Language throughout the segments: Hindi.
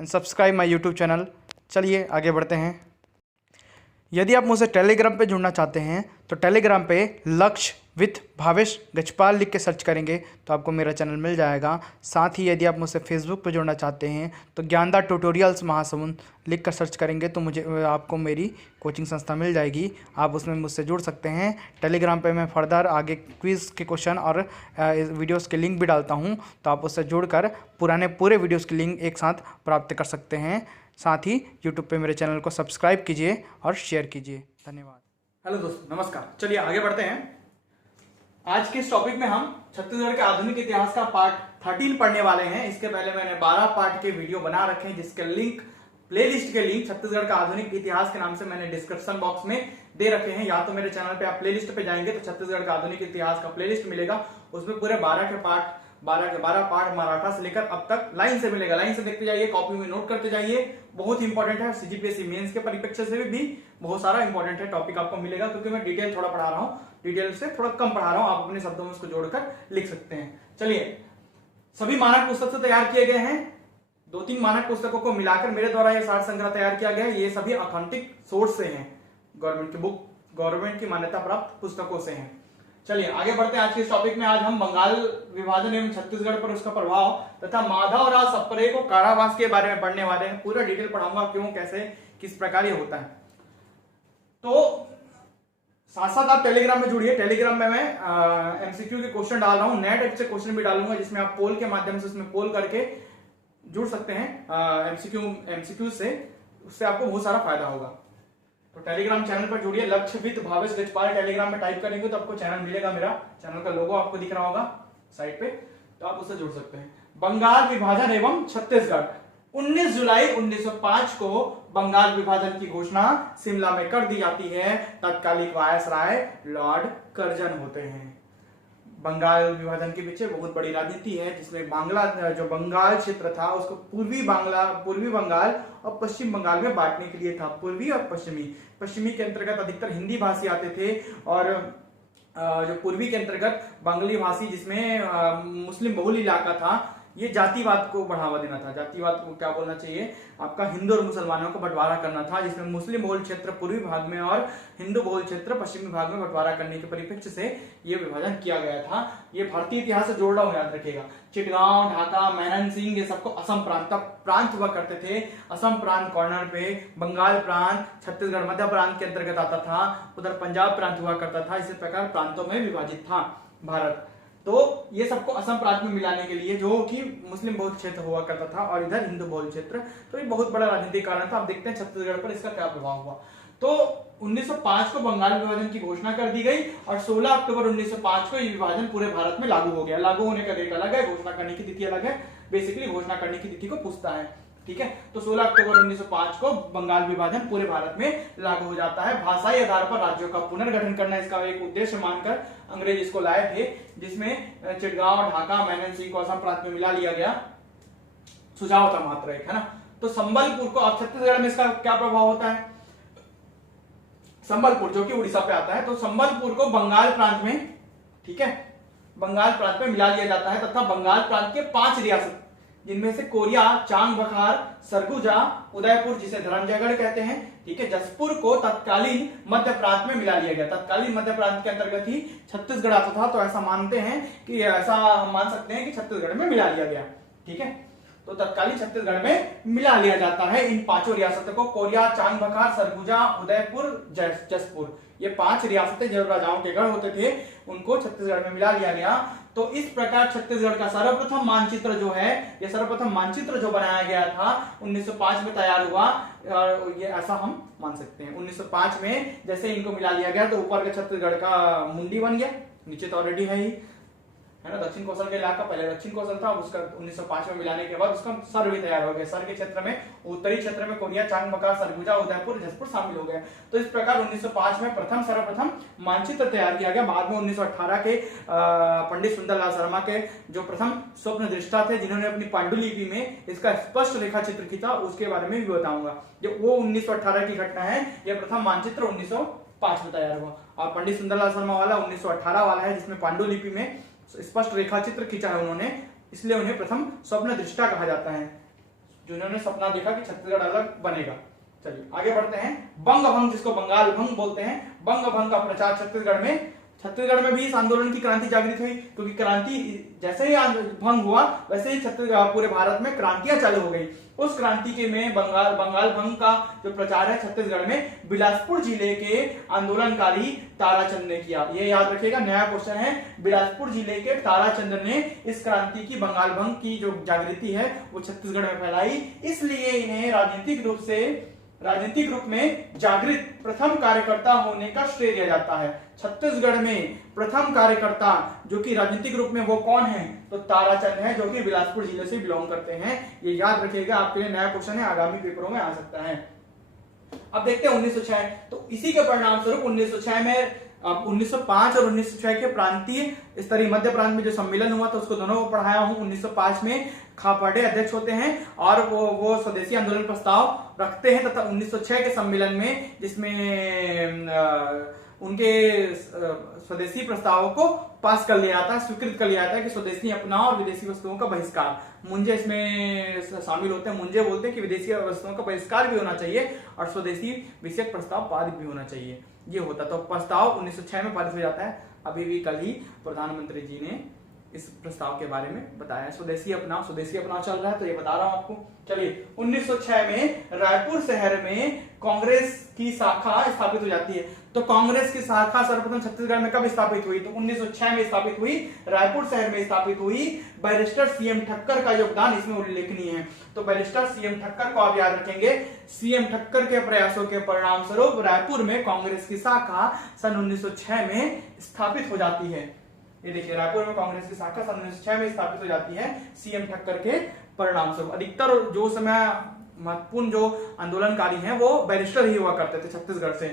And subscribe my YouTube channel. चलिए आगे बढ़ते हैं। यदि आप मुझसे टेलीग्राम पे जुड़ना चाहते हैं तो टेलीग्राम पे लक्ष्य विथ भावेश गजपाल लिख के सर्च करेंगे तो आपको मेरा चैनल मिल जाएगा। साथ ही यदि आप मुझसे फेसबुक पे जुड़ना चाहते हैं तो ज्ञानदा ट्यूटोरियल्स महासमुंद लिख कर सर्च करेंगे तो आपको मेरी कोचिंग संस्था मिल जाएगी। आप उसमें मुझसे जुड़ सकते हैं। टेलीग्राम पे मैं फर्दर आगे क्विज़ के क्वेश्चन और वीडियोस के लिंक भी डालता हूं, तो आप उससे जुड़कर पूरे वीडियोस की लिंक एक साथ प्राप्त कर सकते हैं। साथ ही यूट्यूब पे मेरे चैनल को सब्सक्राइब कीजिए और शेयर कीजिए। धन्यवाद। हेलो दोस्तों, नमस्कार। चलिए आगे बढ़ते हैं। आज के इस टॉपिक में हम छत्तीसगढ़ के आधुनिक इतिहास का पार्ट 13 पढ़ने वाले हैं। इसके पहले मैंने 12 पार्ट के वीडियो बना रखे हैं, जिसके लिंक प्लेलिस्ट के लिंक छत्तीसगढ़ का आधुनिक इतिहास के नाम से मैंने डिस्क्रिप्शन बॉक्स में दे रखे हैं। या तो मेरे चैनल पे आप प्लेलिस्ट पे जाएंगे तो छत्तीसगढ़ का आधुनिक इतिहास का प्लेलिस्ट मिलेगा। उसमें पूरे 12 के पार्ट 12 पार्ट मराठा से लेकर अब तक लाइन से मिलेगा। लाइन से देखते जाइए, कॉपी में नोट करते जाइए। बहुत इंपॉर्टेंट है। सीजीपीएससी मेंस के परिप्रेक्ष्य से भी बहुत सारा इंपॉर्टेंट है टॉपिक आपको मिलेगा, क्योंकि मैं डिटेल थोड़ा पढ़ा रहा हूँ, डिटेल से थोड़ा कम पढ़ा रहा हूँ। आप अपने शब्दों में उसको जोड़कर लिख सकते हैं। चलिए, सभी मानक पुस्तक से तैयार किए गए हैं। 2-3 मानक पुस्तकों को मिलाकर मेरे द्वारा यह सार संग्रह तैयार किया गया है। ये सभी ऑथेंटिक सोर्स से हैं, गवर्नमेंट की बुक, गवर्नमेंट की मान्यता प्राप्त पुस्तकों से हैं। चलिए आगे बढ़ते हैं। आज के इस टॉपिक में आज हम बंगाल विभाजन एवं छत्तीसगढ़ पर उसका प्रभाव तथा माधवराव सप्रे को कारावास के बारे में पढ़ने वाले हैं। पूरा डिटेल पढ़ाऊंगा, क्यों, कैसे, किस प्रकार ये होता है। तो साथ साथ आप टेलीग्राम में जुड़िए। टेलीग्राम में मैं एमसीक्यू के क्वेश्चन डाल रहा हूं, नेट से क्वेश्चन भी डालूंगा, जिसमें आप पोल के माध्यम से उसमें पोल करके जुड़ सकते हैं एमसीक्यू से। उससे आपको बहुत सारा फायदा होगा। तो टेलीग्राम चैनल पर जुड़िए। लक्ष्य विद भावेश गजपाल टेलीग्राम में टाइप करेंगे तो आपको चैनल मिलेगा। मेरा चैनल का लोगो आपको दिख रहा होगा साइड पे, तो आप उससे जुड़ सकते हैं। बंगाल विभाजन एवं छत्तीसगढ़। 19 जुलाई 1905 को बंगाल विभाजन की घोषणा शिमला में कर दी जाती है। तत्कालीन वायसराय लॉर्ड कर्जन होते हैं। बंगाल विभाजन के पीछे बहुत बड़ी राजनीति है, जिसमें जो बंगाल क्षेत्र था उसको पूर्वी बंगाल और पश्चिम बंगाल में बांटने के लिए था। पूर्वी और पश्चिमी के अंतर्गत अधिकतर हिंदी भाषी आते थे, और जो पूर्वी के अंतर्गत बंगाली भाषी, जिसमें मुस्लिम बहुल इलाका था, ये जातिवाद को बढ़ावा देना था। जातिवाद को क्या बोलना चाहिए आपका, हिंदू और मुसलमानों को बंटवारा करना था, जिसमें मुस्लिम बहुल क्षेत्र पूर्वी भाग में और हिंदू बहुल क्षेत्र पश्चिमी भाग में बंटवारा करने के परिप्रेक्ष्य से यह विभाजन किया गया था। ये भारतीय इतिहास से जोड़ रहा हूं, याद रखिएगा। चिटगांव, ढाका, मैनन सिंह, ये सबको असम प्रांत हुआ करते थे। असम प्रांत कॉर्नर पे, बंगाल प्रांत छत्तीसगढ़ मध्य प्रांत के अंतर्गत आता था, उधर पंजाब प्रांत हुआ करता था। इसी प्रकार प्रांतों में विभाजित था भारत। तो ये सबको असम प्रांत में मिलाने के लिए, जो कि मुस्लिम बहुल क्षेत्र हुआ करता था, और इधर हिंदू बहुल क्षेत्र, तो ये बहुत बड़ा राजनीतिक कारण था। अब देखते हैं छत्तीसगढ़ पर इसका क्या प्रभाव हुआ। तो 1905 को बंगाल विभाजन की घोषणा कर दी गई, और 16 अक्टूबर 1905 को ये विभाजन पूरे भारत में लागू हो गया। लागू होने का डेट अलग है, घोषणा करने की तिथि अलग है। बेसिकली घोषणा करने की तिथि को पूछता है, ठीक है। तो 16 अक्टूबर 1905 को बंगाल विभाजन पूरे भारत में लागू हो जाता है। भाषाई आधार पर राज्यों का पुनर्गठन करना इसका एक उद्देश्य मानकर अंग्रेज इसको लाए थे, जिसमें चिटगांव, ढाका, मैनन सिंह को असम प्रांत में मिला लिया गया। सुझाव था मात्र एक, है ना। तो संबलपुर को, अब छत्तीसगढ़ में इसका क्या प्रभाव होता है। संबलपुर जो कि उड़ीसा पे आता है, तो संबलपुर को बंगाल प्रांत में, ठीक है, बंगाल प्रांत में मिला लिया जाता है, तथा बंगाल प्रांत के 5 रियासत, जिनमें से कोरिया, चांग बखार, सरगुजा, उदयपुर, जिसे धर्मजयगढ़ कहते हैं, ठीक है, जसपुर को तत्कालीन मध्य प्रांत में मिला लिया गया। तत्कालीन मध्य प्रांत के अंतर्गत ही छत्तीसगढ़ आता था, तो ऐसा मानते हैं कि ऐसा हम मान सकते हैं कि छत्तीसगढ़ में मिला लिया गया, ठीक है। तो तत्कालीन छत्तीसगढ़ में मिला लिया जाता है इन 5 रियासतों को। कोरिया, चांग बखार, सरगुजा, उदयपुर, जसपुर, ये 5 रियासतें जो राजाओं के गढ़ होते थे, उनको छत्तीसगढ़ में मिला लिया गया। तो इस प्रकार छत्तीसगढ़ का सर्वप्रथम मानचित्र जो है, ये सर्वप्रथम मानचित्र जो बनाया गया था 1905 में तैयार हुआ, और ये ऐसा हम मान सकते हैं। 1905 में जैसे इनको मिला लिया गया, तो ऊपर के छत्तीसगढ़ का मुंडी बन गया, नीचे तो ऑलरेडी है ही, है ना। दक्षिण कौशल का इलाका पहले दक्षिण कौशल था, उसका 1905 में मिलाने के बाद उसका सर भी तैयार हो गया। सर के क्षेत्र में, उत्तरी क्षेत्र में कोरिया, चांग बखार, सरगुजा, उदयपुर, जसपुर शामिल हो गए। तो इस प्रकार 1905 में सर्वप्रथम मानचित्र तैयार किया गया। बाद में 1918 के पंडित सुंदरलाल शर्मा के जो प्रथम स्वप्न दृष्टा थे, जिन्होंने अपनी पांडुलिपि में इसका स्पष्ट रेखा चित्र खींचा, उसके बारे में भी बताऊंगा। जो वो 1918 की घटना है, यह प्रथम मानचित्र 1905 में तैयार हुआ, और पंडित सुंदरलाल शर्मा वाला 1918 वाला है, जिसमें पांडुलिपि में स्पष्ट रेखा चित्र खींचा है उन्होंने, इसलिए उन्हें प्रथम स्वप्न दृष्टा कहा जाता है। जिन्होंने सपना देखा कि छत्तीसगढ़ अलग बनेगा। चलिए आगे बढ़ते हैं। बंग भंग, जिसको बंगाल भंग बोलते हैं, बंग भंग का प्रचार छत्तीसगढ़ में भी इस आंदोलन की क्रांति जागृत हुई, क्योंकि क्रांति जैसे ही भंग हुआ वैसे ही छत्तीसगढ़ पूरे भारत में क्रांतियां चालू हो गई। उस क्रांति के में बंगाल भंग का जो प्रचार है छत्तीसगढ़ में बिलासपुर जिले के आंदोलनकारी ताराचंद ने किया। ये याद रखिएगा, नया क्वेश्चन है। बिलासपुर जिले के ताराचंद ने इस क्रांति की, बंगाल भंग की जो जागृति है वो छत्तीसगढ़ में फैलाई, इसलिए इन्हें राजनीतिक रूप में जागृत प्रथम कार्यकर्ता होने का श्रेय दिया जाता है। छत्तीसगढ़ में प्रथम कार्यकर्ता जो कि राजनीतिक रूप में, वो कौन है? तो ताराचंद है, जो कि बिलासपुर जिले से बिलोंग करते हैं। ये याद रखिएगा, आपके लिए नया क्वेश्चन है, आगामी पेपरों में आ सकता है। अब देखते हैं 1906। तो इसी के परिणाम स्वरूप 1906 में 1905 और 1906 के प्रांतीय स्तरीय मध्य प्रांत में जो सम्मेलन हुआ था उसको दोनों को पढ़ाया हूं। 1905 में खापर्डे अध्यक्ष होते हैं और वो स्वदेशी आंदोलन प्रस्ताव रखते हैं, तथा 1906 के सम्मेलन में, जिसमें उनके स्वदेशी प्रस्तावों को पास कर लिया था, स्वीकृत कर लिया था कि स्वदेशी अपनाओ और विदेशी वस्तुओं का बहिष्कार। मुंजे इसमें शामिल होते हैं। मुंजे बोलते हैं कि विदेशी वस्तुओं का बहिष्कार भी होना चाहिए और स्वदेशी विषयक प्रस्ताव पारित भी होना चाहिए। ये होता तो प्रस्ताव 1906 में पारित हो जाता है। अभी भी कल ही प्रधानमंत्री जी ने इस प्रस्ताव के बारे में बताया। स्वदेशी अपनाओ चल रहा है, तो ये बता रहा हूं आपको। चलिए 1906 में रायपुर शहर में कांग्रेस की शाखा स्थापित हो जाती है। तो कांग्रेस की शाखा सर्वप्रथम छत्तीसगढ़ में कब स्थापित हुई? तो 1906 में स्थापित हुई, रायपुर शहर में स्थापित हुई। बैरिस्टर सीएम ठक्कर का योगदान इसमें उल्लेखनीय है। तो बैरिस्टर सीएम ठक्कर को आप याद रखेंगे। सीएम ठक्कर के प्रयासों के परिणाम स्वरूप रायपुर में कांग्रेस की शाखा सन 1906 में स्थापित हो जाती है। ये देखिए, रायपुर में कांग्रेस की शाखा सन 1906 में स्थापित हो जाती है सीएम ठक्कर के परिणाम स्वरूप। अधिकतर जो समय महत्वपूर्ण जो आंदोलनकारी हैं वो बैरिस्टर ही हुआ करते थे छत्तीसगढ़ से,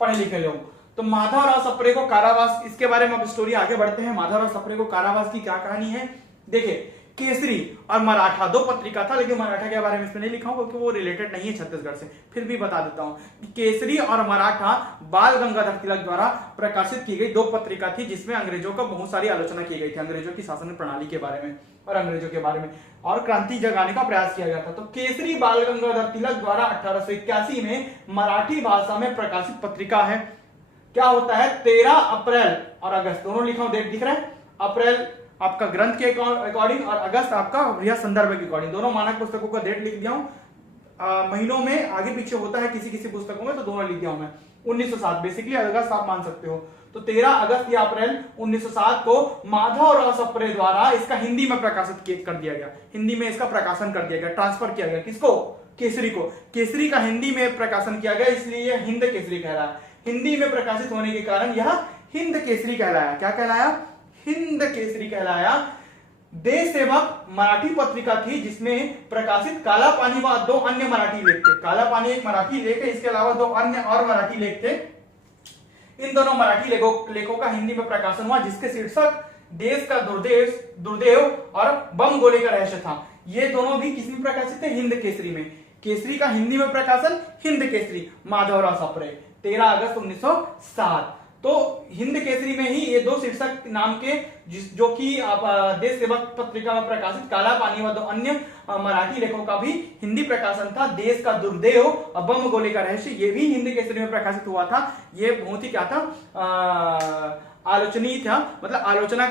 पढ़े लिखे लोग। तो माधवराव सप्रे को कारावास, इसके बारे में अब स्टोरी आगे बढ़ते हैं। माधवराव सप्रे को कारावास की क्या कहानी है? देखिए, केसरी और मराठा दो पत्रिका था, लेकिन मराठा के बारे में इसमें नहीं लिखा हूं क्योंकि वो रिलेटेड नहीं है छत्तीसगढ़ से। फिर भी बता देता हूं कि केसरी और मराठा बाल गंगाधर तिलक द्वारा प्रकाशित की गई दो पत्रिका थी, जिसमें अंग्रेजों का बहुत सारी आलोचना की गई थी, अंग्रेजों की शासन प्रणाली के बारे में और अंग्रेजों के बारे में, और क्रांति जगाने का प्रयास किया गया था। तो केसरी बाल गंगाधर तिलक द्वारा 1881 में मराठी भाषा में प्रकाशित पत्रिका है। क्या होता है? 13 अप्रैल और अगस्त, दोनों लिखा हूं, डेट दिख रहा है। अप्रैल आपका ग्रंथ के अकॉर्डिंग और अगस्त आपका बृहत संदर्भ के अकॉर्डिंग, दोनों मानक पुस्तकों का डेट लिख दिया हूं। महीनों में आगे पीछे होता है किसी पुस्तकों में, तो दोनों लिख दिया हूं मैं। 1907 बेसिकली अगस्त आप मान सकते हो। तो 13 अगस्त या अप्रैल 1907 को माधवराव सप्रे द्वारा इसका हिंदी में प्रकाशित कर दिया गया। हिंदी में इसका प्रकाशन कर दिया गया, ट्रांसफर किया गया। किसको? केसरी को। केसरी का हिंदी में प्रकाशन किया गया, इसलिए यह हिंद केसरी कहलाया। हिंदी में प्रकाशित होने के कारण यह हिंद केसरी कहलाया। क्या कहलाया? हिंद केसरी कहलाया। देश सेवक मराठी पत्रिका थी जिसमें प्रकाशित काला पानी व दो अन्य मराठी लेख थे। काला पानी एक मराठी लेख है, इसके अलावा दो अन्य और मराठी लेख थे। इन दोनों मराठी लेखों का हिंदी में प्रकाशन हुआ, जिसके शीर्षक देश का दुर्देव और बम गोले का रहस्य था। ये दोनों भी किसमें प्रकाशित थे? हिंद केसरी में। केसरी का हिंदी में प्रकाशन हिंद केसरी, माधवराव सप्रे, 13 अगस्त 1907। तो हिंद केसरी में ही ये दो शीर्षक नाम के जो कि देश सेवक पत्रिका में प्रकाशित काला पानी व दो अन्य मराठी लेखों का भी हिंदी प्रकाशन था। देश का दुर्देव और बम गोले का रहस्य, ये भी हिंद केसरी में प्रकाशित हुआ था। ये बहुत ही क्या था? आलोचनीय था, मतलब आलोचना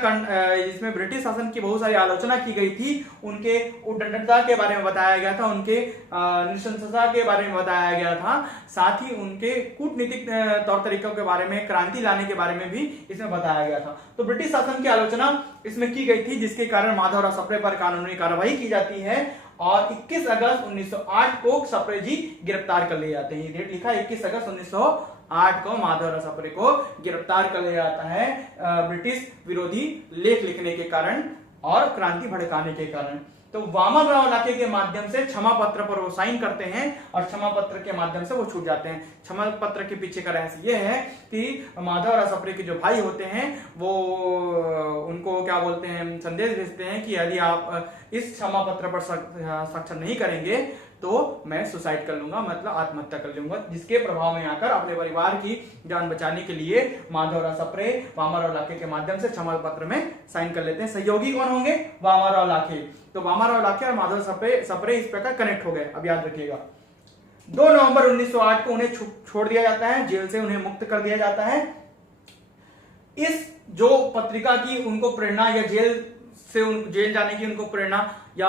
इसमें ब्रिटिश शासन की बहुत सारी आलोचना की गई थी। उनके उद्दंडता के बारे में बताया गया था, उनके नृशंसता के बारे में बताया गया था, साथ ही उनके कूटनीतिक तौर तरीकों के बारे में, क्रांति लाने के बारे में भी इसमें बताया गया था। तो ब्रिटिश शासन की आलोचना इसमें की गई थी, जिसके कारण माधवराव सप्रे पर कानूनी कार्रवाई की जाती है और 21 अगस्त 1908 को सप्रे जी गिरफ्तार कर लिए जाते हैं। डेट लिखा है 21 अगस्त 1908 को माधवराव सप्रे को गिरफ्तार कर लिया जाता है ब्रिटिश विरोधी लेख लिखने के कारण और क्रांति भड़काने के कारण। तो वामन राव लाखे के माध्यम से क्षमा पत्र पर वो साइन करते हैं और क्षमा पत्र के माध्यम से वो छूट जाते हैं। क्षमा पत्र के पीछे का रहस्य ये है कि माधवराव सप्रे के जो भाई होते हैं वो उनको क्या बोलते हैं, संदेश भेजते हैं कि यदि आप इस क्षमा पत्र पर स्वाक्षर नहीं करेंगे तो मैं सुसाइड कर लूंगा, मतलब आत्महत्या कर लूंगा, जिसके प्रभाव में आकर अपने परिवार की जान बचाने के लिए माधवराव सप्रे, वामाराव लाखे के माध्यम से क्षमा पत्र में साइन कर लेते हैं। सहयोगी कौन होंगे? वामाराव लाखे। तो वामाराव लाखे और माधव सप्रे इस प्रकार कनेक्ट हो गए। अब याद रखिएगा 2 नवंबर 1908 को उन्हें छोड़ दिया जाता है, जेल से उन्हें मुक्त कर दिया जाता है। इस जो पत्रिका की उनको प्रेरणा या जेल जाने की उनको प्रेरणा या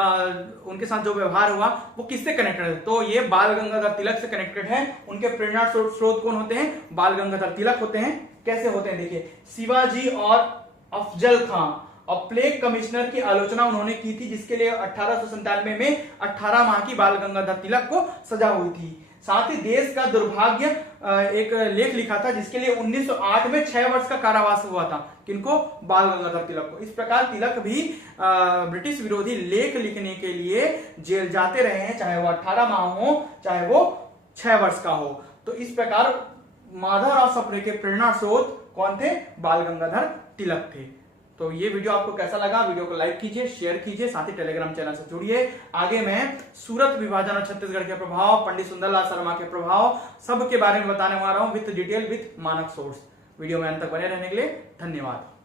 उनके साथ जो व्यवहार हुआ वो किससे कनेक्टेड है? तो ये बाल गंगाधर तिलक से कनेक्टेड है। उनके प्रेरणा स्रोत कौन होते हैं? बाल गंगाधर तिलक होते हैं। कैसे होते हैं देखिए, शिवाजी और अफजल खां और प्लेग कमिश्नर की आलोचना उन्होंने की थी, जिसके लिए 1897 में 18 माह की बाल गंगाधर तिलक को सजा हुई थी। साथ ही देश का दुर्भाग्य एक लेख लिखा था, जिसके लिए 1908 में 6 वर्ष का कारावास हुआ था। किनको? बाल गंगाधर तिलक को। इस प्रकार तिलक भी ब्रिटिश विरोधी लेख लिखने के लिए जेल जाते रहे हैं, चाहे वो 18 माह हो चाहे वो 6 वर्ष का हो। तो इस प्रकार माधवराव सप्रे के प्रेरणा स्रोत कौन थे? बाल गंगाधर तिलक थे। तो ये वीडियो आपको कैसा लगा? वीडियो को लाइक कीजिए, शेयर कीजिए, साथ ही टेलीग्राम चैनल से जुड़िए। आगे मैं सूरत विभाजन और छत्तीसगढ़ के प्रभाव, पंडित सुंदरलाल शर्मा के प्रभाव, सब के बारे में बताने वाला हूं विथ डिटेल, विथ मानक सोर्स। वीडियो में अंत तक बने रहने के लिए धन्यवाद।